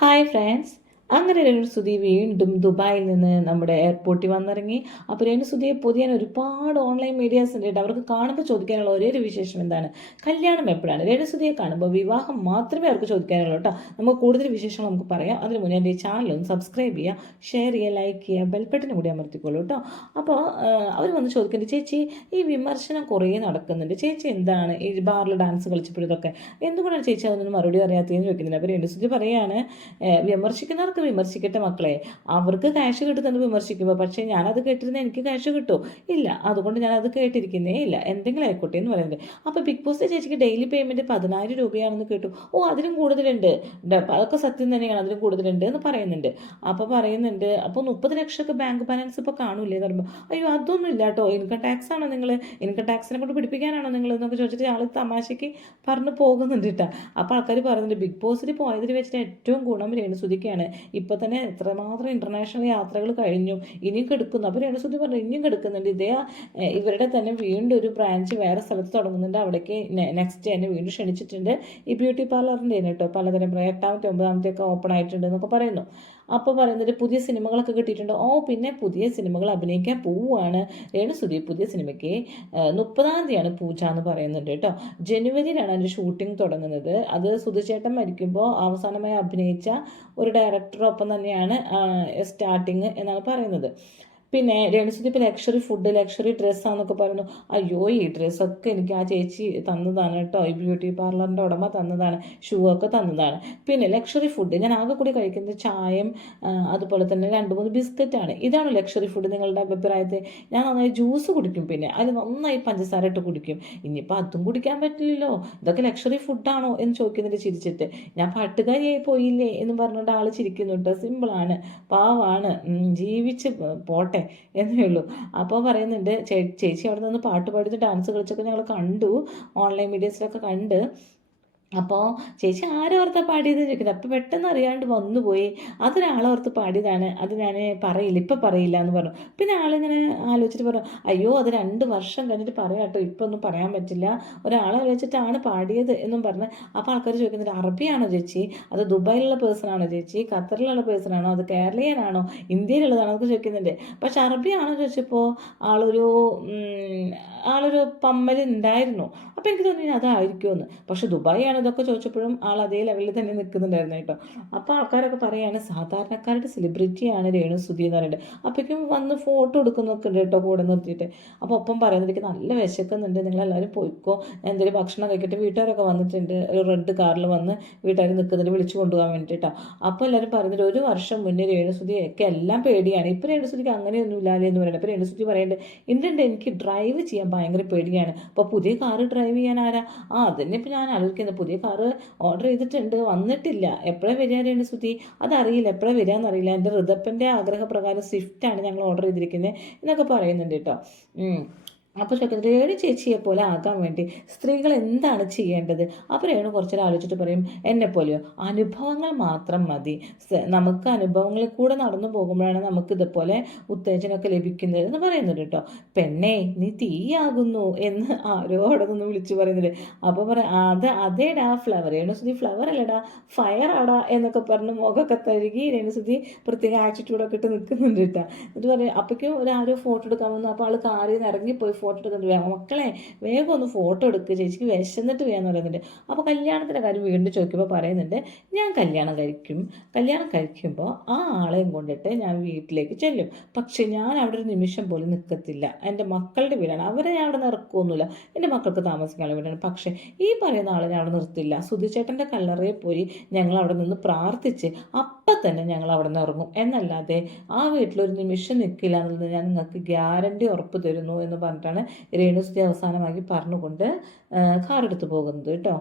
Hi friends. അങ്ങനെ രേണുസുതി വീണ്ടും ദുബായിൽ നിന്ന് നമ്മുടെ എയർപോർട്ടിൽ വന്നിറങ്ങി. അപ്പോൾ രേണുസുതിയെ പൊതിയാൻ ഒരുപാട് ഓൺലൈൻ മീഡിയാസ് ഉണ്ട് കേട്ടോ. അവർക്ക് കാണുമ്പോൾ ചോദിക്കാനുള്ള ഒരേ ഒരു വിശേഷം എന്താണ്? കല്യാണം എപ്പോഴാണ്? രേണുസുതിയെ കാണുമ്പോൾ വിവാഹം മാത്രമേ അവർക്ക് ചോദിക്കാനുള്ളൂ കേട്ടോ. നമുക്ക് കൂടുതൽ വിശേഷങ്ങൾ നമുക്ക് പറയാം. അതിന് മുന്നേ എൻ്റെ ഈ ചാനലും സബ്സ്ക്രൈബ് ചെയ്യുക, ഷെയർ ചെയ്യുക, ലൈക്ക് ചെയ്യുക, ബെൽബട്ടനും കൂടി അമർത്തിക്കോളൂ കേട്ടോ. അപ്പോൾ അവർ വന്ന് ചോദിക്കുന്നുണ്ട്, ചേച്ചി ഈ വിമർശനം കുറേ നടക്കുന്നുണ്ട്, ചേച്ചി എന്താണ് ഈ ബാറിൽ ഡാൻസ് കളിച്ചപ്പോഴതൊക്കെ എന്തുകൊണ്ടാണ് ചേച്ചി അതൊന്നും മറുപടി അറിയാത്തതെന്ന് ചോദിക്കുന്നുണ്ട്. അപ്പോൾ രേണുസുതി പറയുകയാണ്, വിമർശിക്കുന്നവർക്ക് വിമർശിക്കട്ടെ മക്കളെ, അവർക്ക് ക്യാഷ് കിട്ടുന്നത് വിമർശിക്കുമ്പോൾ. പക്ഷേ ഞാനത് കേട്ടിരുന്ന എനിക്ക് ക്യാഷ് കിട്ടുമോ? ഇല്ല, അതുകൊണ്ട് ഞാനത് കേട്ടിരിക്കുന്നേ ഇല്ല, എന്തെങ്കിലും ആയിക്കോട്ടെ എന്ന് പറയുന്നത്. അപ്പോൾ ബിഗ് ബോസ് ചേച്ചിക്ക് ഡെയിലി പേയ്മെൻറ്റ് 10,000 രൂപയാണെന്ന് കേട്ടു. ഓ, അതിലും കൂടുതലുണ്ട്, അതൊക്കെ സത്യം തന്നെയാണ്, അതിലും കൂടുതലുണ്ട് എന്ന് പറയുന്നുണ്ട്. അപ്പോൾ പറയുന്നുണ്ട്, അപ്പോൾ 30 ലക്ഷമൊക്കെ ബാങ്ക് ബാലൻസ് ഇപ്പോൾ കാണൂലേ എന്ന് പറയുമ്പോൾ, അയ്യോ അതൊന്നും ഇല്ല കേട്ടോ, ഇൻകം ടാക്സ് ആണോ നിങ്ങൾ, ഇൻകം ടാക്സിനെ കൊണ്ട് പിടിപ്പിക്കാനാണോ നിങ്ങൾ എന്നൊക്കെ ചോദിച്ചിട്ട് ആൾ തമാശയ്ക്ക് പറഞ്ഞു പോകുന്നുണ്ട് കേട്ടോ. അപ്പോൾ ആൾക്കാർ പറയുന്നുണ്ട്, ബിഗ് ബോസിൽ പോയതിൽ വെച്ചിട്ട് ഏറ്റവും ഗുണം രേണുസുതിക്കാണ്. ഇപ്പോൾ തന്നെ എത്രമാത്രം ഇൻ്റർനാഷണൽ യാത്രകൾ കഴിഞ്ഞു, ഇനിയും കിടക്കുന്നു. അപ്പോൾ രേണുസുതി പറഞ്ഞു ഇനിയും കിടക്കുന്നുണ്ട്. ഇവരുടെ തന്നെ വീണ്ടും ഒരു ബ്രാഞ്ച് വേറെ സ്ഥലത്ത് തുടങ്ങുന്നുണ്ട്, അവിടേക്ക് നെക്സ്റ്റ് എന്നെ വീണ്ടും ക്ഷണിച്ചിട്ടുണ്ട്. ഈ ബ്യൂട്ടി പാർലറിൻ്റെ കേട്ടോ, പലതരം 8ാമത്തെ 9ാമത്തെ ഒക്കെ ഓപ്പൺ ആയിട്ടുണ്ട് എന്നൊക്കെ പറയുന്നു. അപ്പോൾ പറയുന്നത് പുതിയ സിനിമകളൊക്കെ കിട്ടിയിട്ടുണ്ട്. ഓ, പിന്നെ പുതിയ സിനിമകൾ അഭിനയിക്കാൻ പോവുകയാണ് രേണുസുതി. പുതിയ സിനിമയ്ക്ക് 30-ാം തീയതിയാണ് പൂജ എന്ന് പറയുന്നുണ്ട് കേട്ടോ. ജനുവരിയിലാണ് അതിൻ്റെ ഷൂട്ടിംഗ് തുടങ്ങുന്നത്. അത് സുധിച്ചേട്ടൻ മരിക്കുമ്പോൾ അവസാനമായി അഭിനയിച്ച ഒരു ഡയറക്ടറൊപ്പം തന്നെയാണ് സ്റ്റാർട്ടിങ് എന്നാണ് പറയുന്നത്. പിന്നെ രേണുസുതി ഇപ്പോൾ ലക്ഷറി ഫുഡ്, ലക്ഷറി ഡ്രസ്സാന്നൊക്കെ പറയുന്നു. അയ്യോ, ഈ ഡ്രസ്സൊക്കെ എനിക്ക് ആ ചേച്ചി തന്നതാണ് കേട്ടോ, ഈ ബ്യൂട്ടി പാർലറിൻ്റെ ഉടമ തന്നതാണ്, ഷൂ ഒക്കെ തന്നതാണ്. പിന്നെ ലക്ഷറി ഫുഡ് ഞാൻ ആകെ കൂടി കഴിക്കുന്നത് ചായയും അതുപോലെ തന്നെ 2-3 ബിസ്ക്കറ്റാണ്. ഇതാണ് ലക്ഷറി ഫുഡ് നിങ്ങളുടെ അഭിപ്രായത്തിൽ? ഞാൻ നന്നായി ജ്യൂസ് കുടിക്കും, പിന്നെ അതിൽ നന്നായി പഞ്ചസാര ഇട്ട് കുടിക്കും. ഇനിയിപ്പോൾ അതും കുടിക്കാൻ പറ്റില്ലല്ലോ, ഇതൊക്കെ ലക്ഷറി ഫുഡാണോ എന്ന് ചോദിക്കുന്നുണ്ട് ചിരിച്ചിട്ട്. ഞാൻ പാട്ടുകാരിയായി പോയില്ലേ എന്ന് പറഞ്ഞുകൊണ്ട് ആൾ ചിരിക്കുന്നു കേട്ടോ. സിമ്പിളാണ്, പാവാണ്, ജീവിച്ച് പോട്ടെ എന്നേ ഉള്ളൂ. അപ്പോൾ പറയുന്നുണ്ട്, ചേച്ചി അവിടെ നിന്ന് പാട്ട് പാടിയിട്ട് ഡാൻസ് കളിച്ചൊക്കെ ഞങ്ങൾ കണ്ടു, ഓൺലൈൻ മീഡിയസിലൊക്കെ കണ്ട്. അപ്പോൾ ചേച്ചി ആരോർത്താ പാടിയത് ചോദിക്കുന്നത്. അപ്പോൾ പെട്ടെന്ന് അറിയാണ്ട് വന്നുപോയി, അതൊരാളോർത്ത് പാടിയതാണ്, അത് ഞാൻ പറയില്ല, ഇപ്പം പറയില്ല എന്ന് പറഞ്ഞു. പിന്നെ ആളിങ്ങനെ ആലോചിച്ചിട്ട് പറഞ്ഞു, അയ്യോ അത് 2 വർഷം കഴിഞ്ഞിട്ട് പറയാം കേട്ടോ, ഇപ്പം ഒന്നും പറയാൻ പറ്റില്ല, ഒരാളെ വെച്ചിട്ടാണ് പാടിയത് എന്നും പറഞ്ഞ്. അപ്പോൾ ആൾക്കാർ ചോദിക്കുന്നത്, അറബിയാണോ ചേച്ചി, അത് ദുബായിലുള്ള പേഴ്സൺ ആണോ ചേച്ചി, ഖത്തറിലുള്ള പേഴ്സൺ ആണോ, അത് കേരളീയനാണോ, ഇന്ത്യയിലുള്ളതാണോ എന്നൊക്കെ ചോദിക്കുന്നുണ്ട്. പക്ഷെ അറബിയാണോ ചോദിച്ചപ്പോൾ ആളൊരു പമ്മലുണ്ടായിരുന്നു. അപ്പോൾ എനിക്ക് തോന്നി അതായിരിക്കുമെന്ന്. പക്ഷെ ദുബായ് ആണ് ഇതൊക്കെ ചോദിച്ചപ്പോഴും ആൾ അതേ ലെവലിൽ തന്നെ നിൽക്കുന്നുണ്ടായിരുന്നു കേട്ടോ. അപ്പോൾ ആൾക്കാരൊക്കെ പറയുകയാണ്, സാധാരണക്കാരുടെ സെലിബ്രിറ്റിയാണ് രേണുസുതി എന്ന് പറയുന്നത്. അപ്പോഴേക്കും വന്ന് ഫോട്ടോ എടുക്കുന്നൊക്കെ ഉണ്ട് കേട്ടോ കൂടെ നിർത്തിയിട്ട്. അപ്പോൾ ഒപ്പം പറയുന്നത്, എനിക്ക് നല്ല വിശക്കുന്നുണ്ട്, നിങ്ങളെല്ലാവരും പോയിക്കോ, ഞാൻ എന്തെങ്കിലും ഭക്ഷണം കഴിക്കട്ടെ. വീട്ടുകാരൊക്കെ വന്നിട്ടുണ്ട്, ഒരു റെഡ് കാറിൽ വന്ന് വീട്ടുകാർ നിൽക്കുന്നുണ്ട് വിളിച്ചു കൊണ്ടുപോകാൻ വേണ്ടിയിട്ടാണ്. അപ്പോൾ എല്ലാവരും പറയുന്നത്, 1 വർഷം മുന്നേ രേണുസുതിയൊക്കെ എല്ലാം പേടിയാണ്, ഇപ്പോൾ രേണുസുതിക്ക് അങ്ങനെയൊന്നും ഇല്ലാലേ എന്ന് പറയുന്നത്. അപ്പോൾ രേണുസുതി പറയുന്നുണ്ട്, ഉണ്ട്, എനിക്ക് ഡ്രൈവ് ചെയ്യാൻ ഭയങ്കര പേടിയാണ്. അപ്പോൾ പുതിയ കാറ് ഡ്രൈവ് ചെയ്യാൻ ആരാ? അതന്നെ ഇപ്പോൾ ഞാൻ ആലോചിക്കുന്നത്, പുതിയ കാറ് ഓർഡർ ചെയ്തിട്ടുണ്ട്, വന്നിട്ടില്ല, എപ്പോഴാണ് വരിക രേണുസുതി അതറിയില്ല, എപ്പോഴാണ് വരിക എന്നറിയില്ല. എൻ്റെ ഋതപ്പൻ്റെ ആഗ്രഹപ്രകാരം സ്വിഫ്റ്റാണ് ഞങ്ങൾ ഓർഡർ ചെയ്തിരിക്കുന്നത് എന്നൊക്കെ പറയുന്നുണ്ട് കേട്ടോ. അപ്പോൾ ചോദിക്കുന്നത്, രേണു ചേച്ചിയെ പോലെ ആകാൻ വേണ്ടി സ്ത്രീകൾ എന്താണ് ചെയ്യേണ്ടത്? അപ്പോൾ രേണു കുറച്ചേരം ആലോചിച്ചിട്ട് പറയും, എന്നെപ്പോലെയോ അനുഭവങ്ങൾ മാത്രം മതി, നമുക്ക് അനുഭവങ്ങളിൽ കൂടെ നടന്നു പോകുമ്പോഴാണ് നമുക്ക് ഇതുപോലെ ഉത്തേജനമൊക്കെ ലഭിക്കുന്നത് എന്ന് പറയുന്നുണ്ട് കേട്ടോ. പെണ്ണേ നീ തീയാകുന്നു എന്ന് ആരോ അവിടെ നിന്ന് വിളിച്ചു പറയുന്നുണ്ട്. അപ്പോൾ പറയാം, അതേടാ ഫ്ലവർ, രേണുസുതി ഫ്ലവർ അല്ലടാ, ഫയർ ആടാ എന്നൊക്കെ പറഞ്ഞ് മുഖമൊക്കെ തഴുകി രേണുസുതി പ്രത്യേക ആറ്റിറ്റ്യൂഡൊക്കെ ഇട്ട് നിൽക്കുന്നുണ്ട് കേട്ടോ. എന്നിട്ട് പറയും, അപ്പോഴേക്കും ആരോ ഫോട്ടോ എടുക്കാൻ വന്നു. അപ്പോൾ ആൾ കാറിൽ നിന്ന് ഇറങ്ങിപ്പോയി ഫോട്ടോ എടുക്കുന്നുണ്ട്. മക്കളെ വേഗം ഒന്ന് ഫോട്ടോ എടുക്കുക, ചേച്ചിക്ക് വിശന്നിട്ട് വേണമെന്ന് പറയുന്നുണ്ട്. അപ്പോൾ കല്യാണത്തിൻ്റെ കാര്യം വീണ്ടും ചോദിക്കുമ്പോൾ പറയുന്നുണ്ട്, ഞാൻ കല്യാണം കഴിക്കുമ്പോൾ ആ ആളെയും കൊണ്ടിട്ട് ഞാൻ വീട്ടിലേക്ക് ചെല്ലും, പക്ഷെ ഞാൻ അവിടെ ഒരു നിമിഷം പോലും നിൽക്കത്തില്ല. എൻ്റെ മക്കളുടെ വീടാണ്, അവരെ ഞാൻ അവിടെ നിർക്കൊന്നുമില്ല, എൻ്റെ മക്കൾക്ക് താമസിക്കാനുള്ള വീടാണ്. പക്ഷേ ഈ പറയുന്ന ആളെ ഞാൻ അവിടെ നിർത്തില്ല. സുധിച്ചേട്ടൻ്റെ കല്ലറയിൽ പോയി ഞങ്ങൾ അവിടെ നിന്ന് പ്രാർത്ഥിച്ച് അപ്പം തന്നെ ഞങ്ങൾ അവിടെ നിന്ന് ഇറങ്ങും എന്നല്ലാതെ ആ വീട്ടിലൊരു നിമിഷം നിൽക്കില്ല എന്നുള്ളത് ഞാൻ നിങ്ങൾക്ക് ഗ്യാരണ്ടി ഉറപ്പ് തരുന്നു എന്ന് പറഞ്ഞിട്ടാണ് രേണുസുതി അവസാനമായി പറഞ്ഞുകൊണ്ട് കാറെടുത്ത് പോകുന്നത് കേട്ടോ.